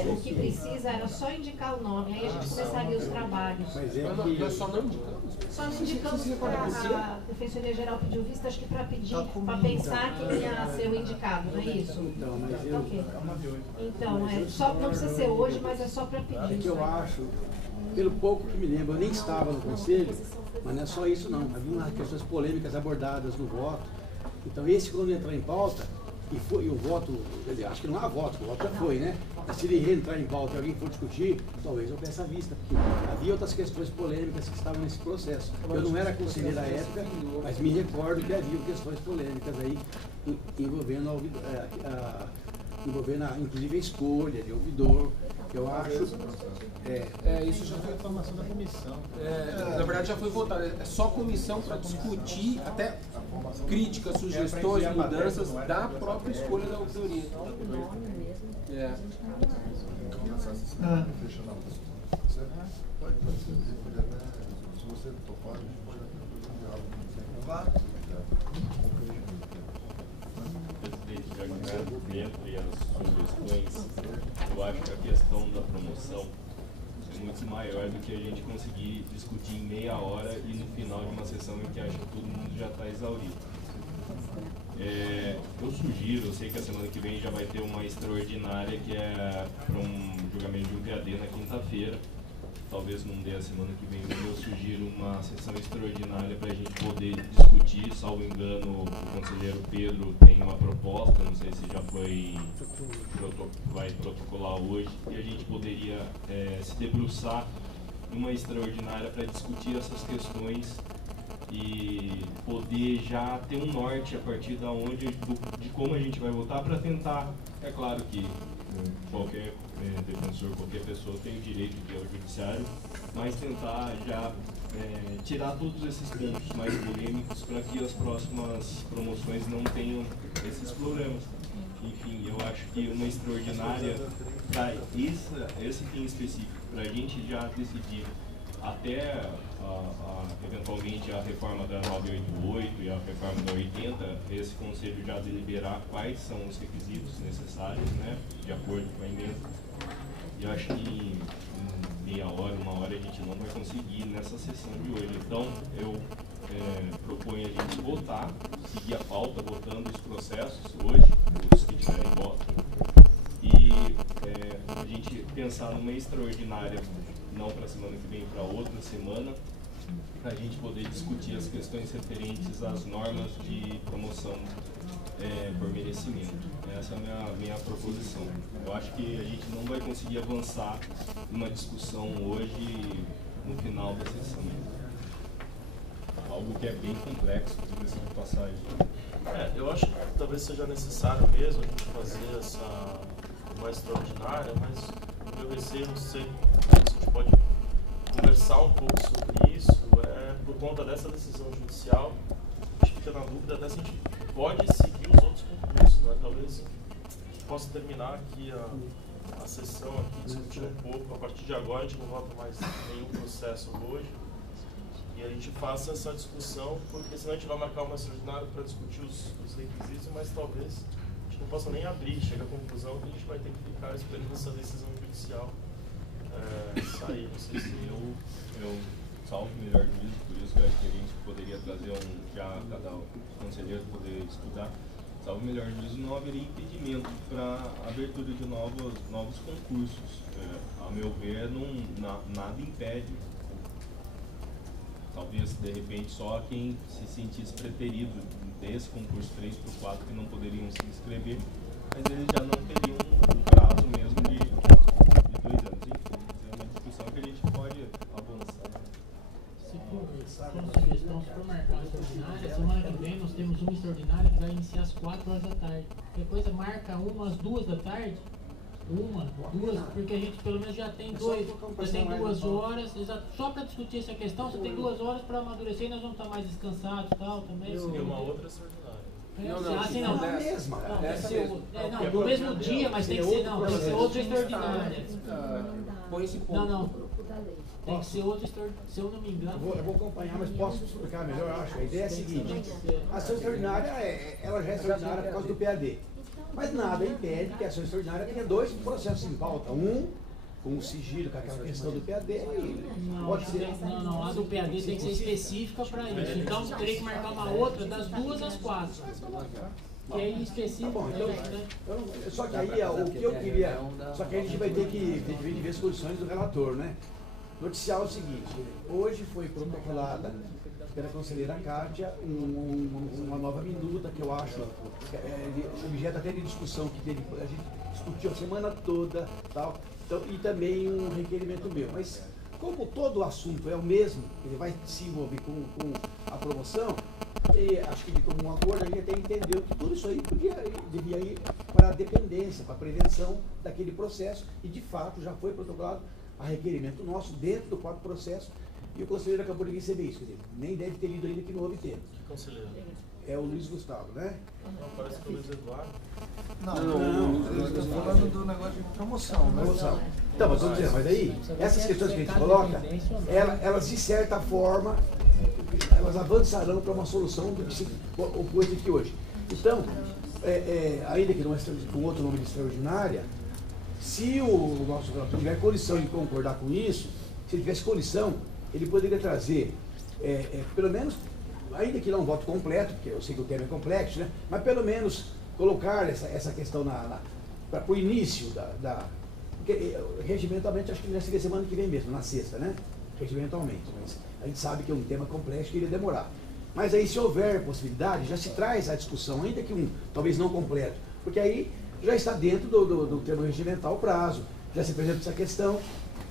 O que precisa era só indicar o nome, aí a gente começaria os trabalhos. Mas nós só não indicamos? Só não indicamos a Defensoria Geral pediu vista, acho que para pedir, para pensar quem ia ser o indicado, não é isso? Então, mas eu... Okay. Então, só, não precisa ser hoje, mas é só para pedir. É que eu acho, pelo pouco que me lembro, eu nem estava no conselho, mas não é só isso não. Havia umas questões polêmicas abordadas no voto. Então esse, quando entrar em pauta, e o voto, quer dizer, acho que não há voto, o voto já foi, né? Mas se ele reentrar em pauta e alguém for discutir, talvez eu peça a vista, porque havia outras questões polêmicas que estavam nesse processo. Eu não era conselheiro à época, mas me recordo que havia questões polêmicas aí envolvendo inclusive a escolha de ouvidor. Eu acho. Isso já foi a formação da comissão. Na verdade já foi votado. É só comissão para discutir até críticas, sugestões, mudanças da própria escolha da ouvidoria. Se você topar, a gente pode diálogo. Entre as sugestões, eu acho que a questão da promoção é muito maior do que a gente conseguir discutir em meia hora e no final de uma sessão em que acho que todo mundo já está exaurido. Eu sugiro, eu sei que a semana que vem já vai ter uma extraordinária que é para um julgamento de um PAD na quinta-feira. Talvez não dê a semana que vem, mas eu sugiro uma sessão extraordinária para a gente poder discutir. Salvo engano, o conselheiro Pedro tem uma proposta, não sei se já vai protocolar hoje, e a gente poderia se debruçar numa extraordinária para discutir essas questões e poder já ter um norte a partir de como a gente vai votar, para tentar, é claro que qualquer defensor, qualquer pessoa tem o direito de ir ao judiciário, mas tentar já tirar todos esses pontos mais polêmicos para que as próximas promoções não tenham esses problemas. Enfim, eu acho que uma extraordinária para esse fim específico, para a gente já decidir até eventualmente a reforma da 988 e a reforma da 80, esse conselho já deliberar quais são os requisitos necessários, né, de acordo com a emenda. E eu acho que em meia hora, uma hora, a gente não vai conseguir nessa sessão de hoje. Então, eu proponho a gente votar, seguir a pauta, votando os processos hoje, os que tiverem voto, e a gente pensar numa extraordinária, não para a semana que vem, para outra semana, para a gente poder discutir as questões referentes às normas de promoção por merecimento. Essa é a minha proposição. Eu acho que a gente não vai conseguir avançar numa discussão hoje no final da sessão. Algo que é bem complexo, de passagem. Eu acho que talvez seja necessário mesmo a gente fazer uma extraordinária, mas o meu receio, não sei se a gente pode conversar um pouco sobre isso, por conta dessa decisão judicial, a gente fica na dúvida até se a gente pode seguir os outros concursos, né? Talvez a gente possa terminar aqui a sessão, aqui, discutir um pouco. A partir de agora a gente não vota mais nenhum processo hoje, e a gente faça essa discussão, porque senão a gente vai marcar uma extraordinária para discutir os requisitos, mas talvez a gente não possa nem abrir, chega à conclusão que a gente vai ter que ficar esperando essa decisão judicial sair. Não sei se eu salvo melhor juízo, por isso que eu acho que a gente poderia trazer cada conselheiro poder estudar. Salvo melhor juízo, não haveria impedimento para abertura de novos concursos. A meu ver, nada impede. Talvez, de repente, só quem se sentisse preterido desse concurso 3 para o 4 que não poderiam se inscrever, mas eles já não teriam o prazo mesmo de 2 anos. Enfim, é uma discussão que a gente pode avançar. Se for sugestão, se for marcar uma extraordinária, semana que vem nós temos uma extraordinária que vai iniciar às 4 horas da tarde. Qualquer coisa, marca às 2 da tarde. 2, porque a gente pelo menos já tem 2 horas, só para discutir essa questão, você tem 2 horas para amadurecer e nós vamos estar mais descansados e tal também. Seria uma outra extraordinária. Não, no mesmo dia, mas tem que ser, tem que ser outra extraordinária. Põe esse ponto. Não. Tem que ser outra extraordinária, se eu não me engano. Eu vou acompanhar, mas posso explicar melhor, eu acho. A ideia é a seguinte: a ação extraordinária, ela já é extraordinária por causa do PAD. Mas nada impede que a ação extraordinária tenha 2 processos em pauta. Um com o sigilo, com aquela questão do PAD. Pode ser. Não, a do PAD tem que ser específica para isso. Então teria que marcar uma outra das 2 às 4. Que é específico. Tá bom, então, só que aí o que eu queria. Só que a gente vai ter que ver as condições do relator, né? Noticiar o seguinte: hoje foi protocolada pela conselheira Kátia uma nova minuta que eu acho objeto até de discussão que a gente discutiu a semana toda, tal, então, e também um requerimento meu. Mas como todo o assunto é o mesmo, ele vai se envolver com a promoção, e acho que de comum acordo a gente até entendeu que tudo isso aí devia ir para a dependência, para a prevenção daquele processo, e de fato já foi protocolado a requerimento nosso dentro do próprio processo. E o conselheiro acabou de receber isso, quer dizer, nem deve ter lido ainda que não houve tempo. Que conselheiro? É o Luiz Gustavo, né? Não, parece que é o Luiz Eduardo. Não, eu estou falando do negócio de promoção. Então, mas estou dizendo, mas aí, essas questões que a gente coloca, elas de certa forma, elas avançarão para uma solução do que se opôs aqui hoje. Então, ainda que não é com outro nome de extraordinária, se o nosso relator tiver condição de concordar com isso, se ele tivesse condição, ele poderia trazer, pelo menos, ainda que não um voto completo, porque eu sei que o tema é complexo, né? Mas pelo menos colocar essa questão para o início porque regimentalmente acho que já seria semana que vem mesmo, na sexta, né? Regimentalmente, mas a gente sabe que é um tema complexo que iria demorar. Mas aí, se houver possibilidade, já se traz a discussão, ainda que talvez não completo, porque aí já está dentro do termo regimental o prazo, já se apresenta essa questão,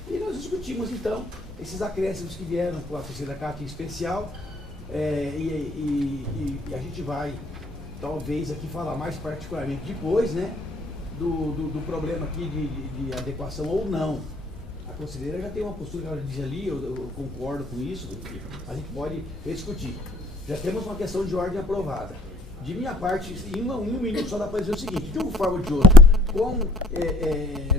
e nós discutimos então esses acréscimos que vieram com a terceira carta em especial, e a gente vai talvez aqui falar mais particularmente depois, né, do problema aqui de adequação ou não. A conselheira já tem uma postura que ela diz ali, eu concordo com isso, a gente pode discutir. Já temos uma questão de ordem aprovada. De minha parte, em um minuto só dá para dizer o seguinte: de uma forma ou de outra, com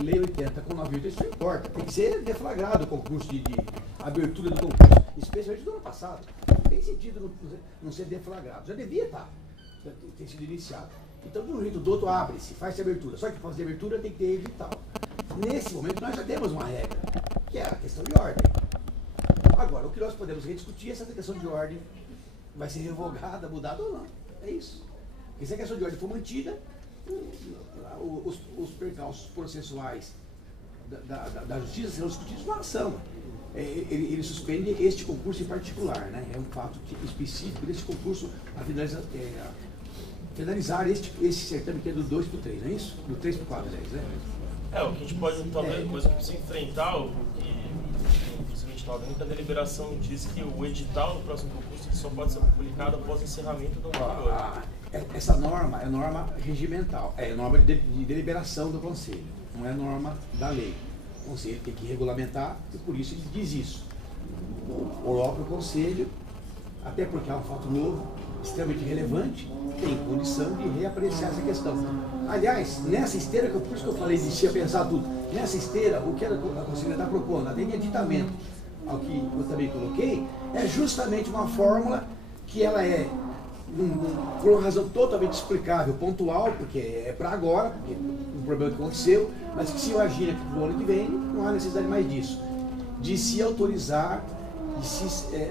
Lei 80, com 98, isso não importa. Tem que ser deflagrado o concurso de abertura do concurso, especialmente do ano passado. Não tem sentido não ser deflagrado. Já devia ter sido iniciado. Então, de um jeito ou do outro, abre-se, faz-se abertura. Só que para fazer abertura tem que ter edital. Nesse momento, nós já temos uma regra, que é a questão de ordem. Agora, o que nós podemos rediscutir é se essa questão de ordem vai ser revogada, mudada ou não. É isso. Porque se a questão de ordem for mantida, os percalços processuais da justiça serão discutidos na ação. Ele suspende este concurso em particular, né? É um fato específico desse concurso a finalizar esse certame que é do 2 para o 3, não é isso? Do 3 para o 4, aliás, né? O que a gente pode, talvez, coisa que precisa enfrentar, inclusive a gente estava vendo que a deliberação diz que o edital do próximo concurso só pode ser publicado após o encerramento do anterior. Essa norma é norma regimental, é norma de deliberação do Conselho, não é norma da lei. O Conselho tem que regulamentar e por isso ele diz isso. O próprio Conselho, até porque é um fato novo, extremamente relevante, tem condição de reapreciar essa questão. Aliás, nessa esteira, por isso que eu falei de se pensar tudo, nessa esteira, o que a Conselheira está propondo, até de aditamento, ao que eu também coloquei, é justamente uma fórmula que ela é por uma razão totalmente explicável, pontual, porque é para agora, porque um problema que aconteceu, mas que se imagina que no ano que vem não há necessidade mais disso, de se autorizar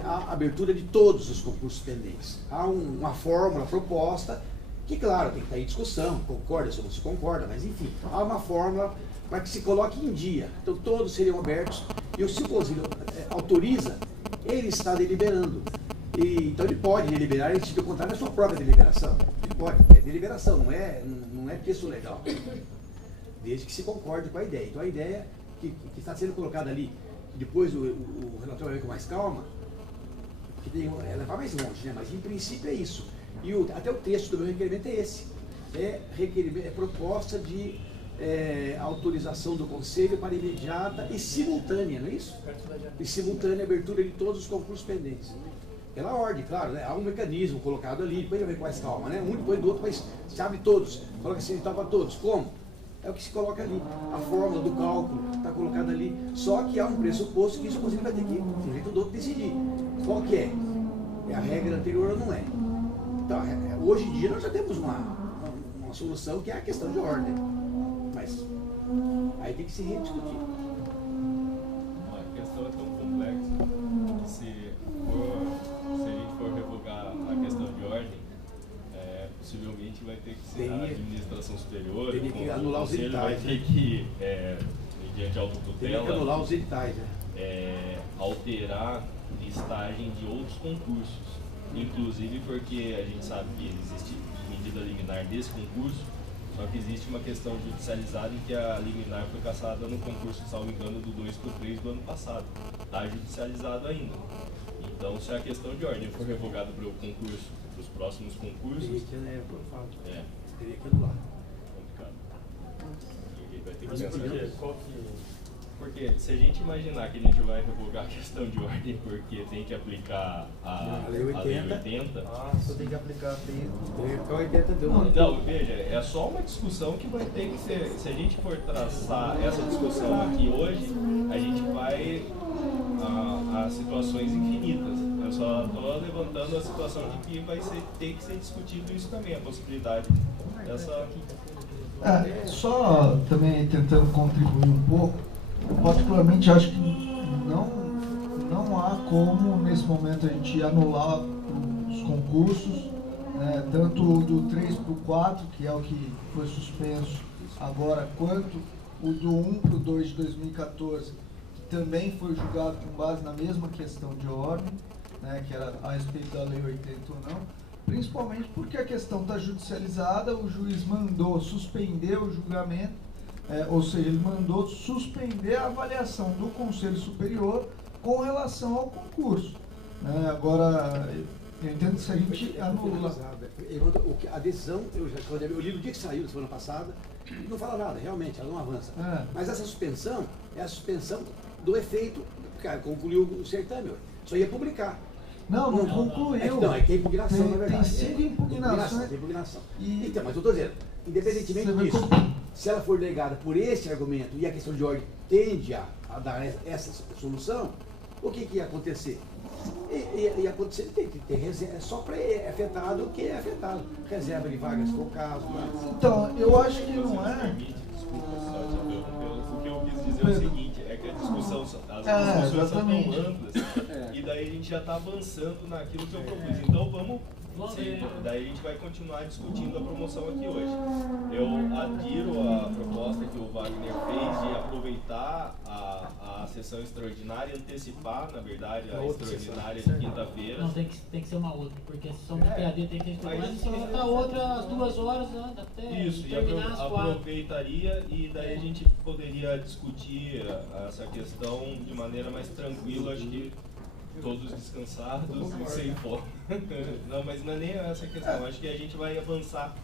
a abertura de todos os concursos pendentes. Há uma fórmula proposta, que claro, tem que estar em discussão, concorda ou não se concorda, mas enfim, há uma fórmula para que se coloque em dia. Então todos seriam abertos, e se o Conselho autoriza, ele está deliberando. Então ele pode deliberar em sentido contrário da sua própria deliberação. Ele pode, é deliberação, não é texto legal. Desde que se concorde com a ideia. Então a ideia que está sendo colocada ali, depois o relatório vai ver com mais calma, que vai mais longe, né? Mas em princípio é isso. E até o texto do meu requerimento é esse. É proposta de autorização do Conselho para imediata e simultânea, não é isso? E simultânea abertura de todos os concursos pendentes. Pela ordem, claro, né? Há um mecanismo colocado ali, depois vai com mais calma, né? Um depois do outro, mas se abre todos, coloca assim, então para todos. Como? É o que se coloca ali. A fórmula do cálculo está colocada ali. Só que há um pressuposto que isso o Conselho vai ter que, de um jeito ou do outro, decidir. Qual que é? É a regra anterior ou não é? Então, hoje em dia nós já temos uma solução que é a questão de ordem. Mas aí tem que se rediscutir. A questão é tão complexa que se a gente for revogar a questão de ordem, possivelmente vai ter que ser a administração superior, teria que anular os editais, vai ter que, mediante autotutela, teria que anular os editais, né? Alterar listagem de outros concursos, inclusive porque a gente sabe que existe medida liminar desse concurso, só que existe uma questão judicializada em que a liminar foi cassada no concurso, salvo engano, do 2 para o 3 do ano passado. Está judicializado ainda. Então, se a questão de ordem for revogada para o concurso, para os próximos concursos, teria que anular. Complicado. Vai ter que Mas pensar. Porque se a gente imaginar que a gente vai revogar a questão de ordem porque tem que aplicar a Lei 80, só tem que aplicar a 80 deu uma... Não, veja, é só uma discussão que vai ter que ser. Se a gente for traçar essa discussão aqui hoje, a gente vai a situações infinitas. Eu só estou levantando a situação de que vai ter que ser discutido isso também, a possibilidade dessa. Só também tentando contribuir um pouco, eu particularmente acho que não há como nesse momento a gente anular os concursos, tanto o do 3 para o 4, que é o que foi suspenso agora, quanto o do 1 para o 2 de 2014, que também foi julgado com base na mesma questão de ordem, que era a respeito da Lei 80 ou não, principalmente porque a questão está judicializada, o juiz mandou suspender o julgamento, ou seja, ele mandou suspender a avaliação do Conselho Superior com relação ao concurso. Agora, eu entendo que se a gente anula... A decisão, eu li no dia que saiu, na semana passada, não fala nada, realmente, ela não avança. Mas essa suspensão é a suspensão do efeito, cara, concluiu o certame, só ia publicar. Não concluiu. Não, é que é impugnação, na verdade. Tem 5 impugnações. Impugnação. Então, mas eu estou dizendo, independentemente disso, se ela for negada por esse argumento e a questão de ordem tende a dar essa solução, o que ia acontecer? Ia acontecer, tem que ter reserva, só para afetado o que é afetado. Reserva de vagas, se for o caso. Então, eu acho que não é. O que eu quis dizer é o seguinte, é que a discussão, as discussões são tão amplas, e daí a gente já está avançando naquilo que eu propus. Então vamos, daí a gente vai continuar discutindo a promoção aqui hoje. Eu adiro à proposta que o Wagner fez de aproveitar a sessão extraordinária, antecipar, na verdade, a extraordinária de quinta-feira. Não, tem que ser uma outra, porque a sessão da PAD tem que estudar, mas se colocar outra às 2 horas, até isso, terminar às 4. Aproveitaria e daí a gente poderia discutir essa questão de maneira mais tranquila, acho que todos descansados e sem fome. Não, mas não é nem essa questão, acho que a gente vai avançar.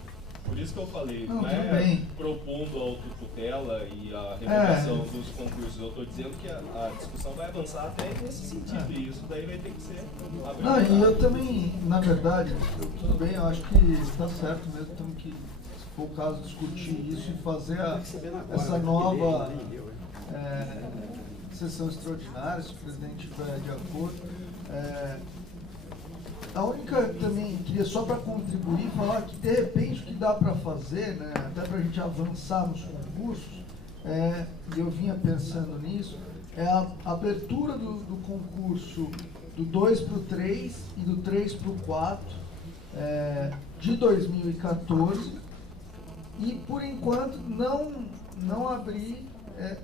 Por isso que eu falei, não é propondo a autotutela e a revogação dos concursos. Eu estou dizendo que a discussão vai avançar até nesse sentido, e isso daí vai ter que ser aberto. Não, e eu também, na verdade, tudo bem, eu acho que está certo mesmo, temos que, se for o caso, discutir isso e fazer essa nova sessão extraordinária, se o presidente estiver de acordo. A única também, queria só para contribuir, falar que de repente o que dá para fazer, né, até para a gente avançar nos concursos, e eu vinha pensando nisso, é a abertura do concurso do 2 para o 3 e do 3 para o 4 de 2014 e, por enquanto, não abrir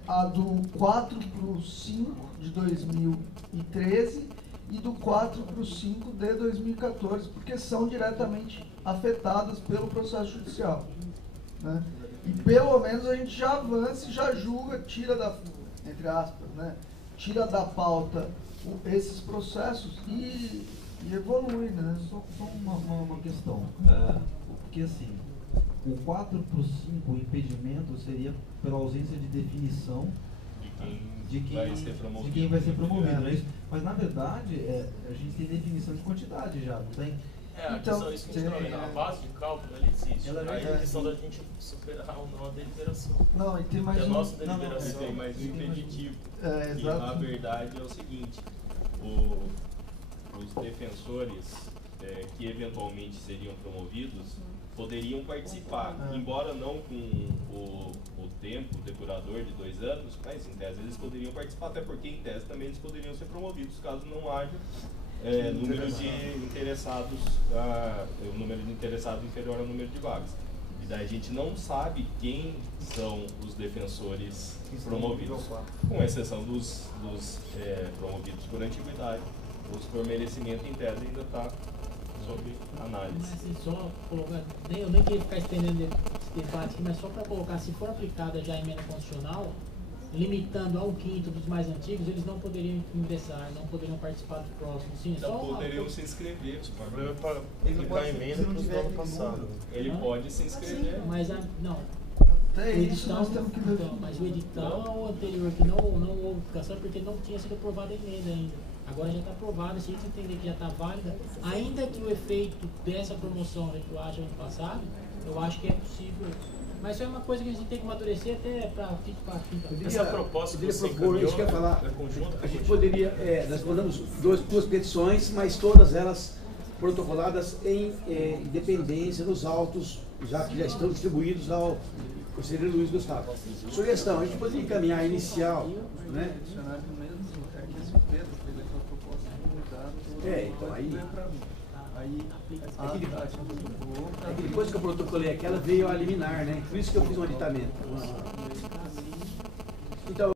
a do 4 para o 5 de 2013 e do 4 para o 5 de 2014, porque são diretamente afetadas pelo processo judicial, né? E pelo menos a gente já avança e já julga, tira da, entre aspas, né, tira da pauta esses processos e evolui, né? Só uma questão, porque assim, o 4 para o 5, o impedimento seria pela ausência de definição de quem vai ser promovido, não é isso? Mas na verdade, a gente tem definição de quantidade já, não tem? Então, isso que a gente está vendo, a base de cálculo ela existe. Aí é questão da gente superar ou não a deliberação. Não, e tem mais a nossa deliberação. Tem mais um impeditivo. E a verdade é o seguinte, os defensores que eventualmente seriam promovidos poderiam participar, embora não com o tempo depurador de 2 anos, mas em tese eles poderiam participar, até porque em tese também eles poderiam ser promovidos, caso não haja número de interessados, o número de interessados inferior ao número de vagas. E daí a gente não sabe quem são os defensores promovidos, com exceção dos promovidos por antiguidade. Os por merecimento em tese ainda está sob análise. Mas assim, só colocar, eu nem queria ficar estendendo esse debate aqui, mas só para colocar, se for aplicada já a emenda constitucional, limitando a 1/5 dos mais antigos, eles não poderiam ingressar, não poderiam participar do próximo. Sim, não poderiam se inscrever. O problema é para aplicar a emenda que não passado. Ele pode se inscrever. Mas não. Até isso nós temos que ver. Mas o edital anterior que não houve aplicação porque não tinha sido aprovada a emenda ainda. Agora já está aprovada, se a gente entender que já está válida, ainda que o efeito dessa promoção que eu acho ano passado, eu acho que é possível. Mas isso é uma coisa que a gente tem que amadurecer até para quinta. Essa proposta que você propor, encaminhou, isso que eu ia falar, conjunto, a gente poderia, nós mandamos duas petições, mas todas elas protocoladas em independência nos autos, já que já estão distribuídos ao conselheiro Luiz Gustavo. Sugestão, a gente poderia encaminhar a inicial, né? Então aí depois que eu protocolei aquela, veio a liminar, né? Por isso que eu fiz um aditamento. Então,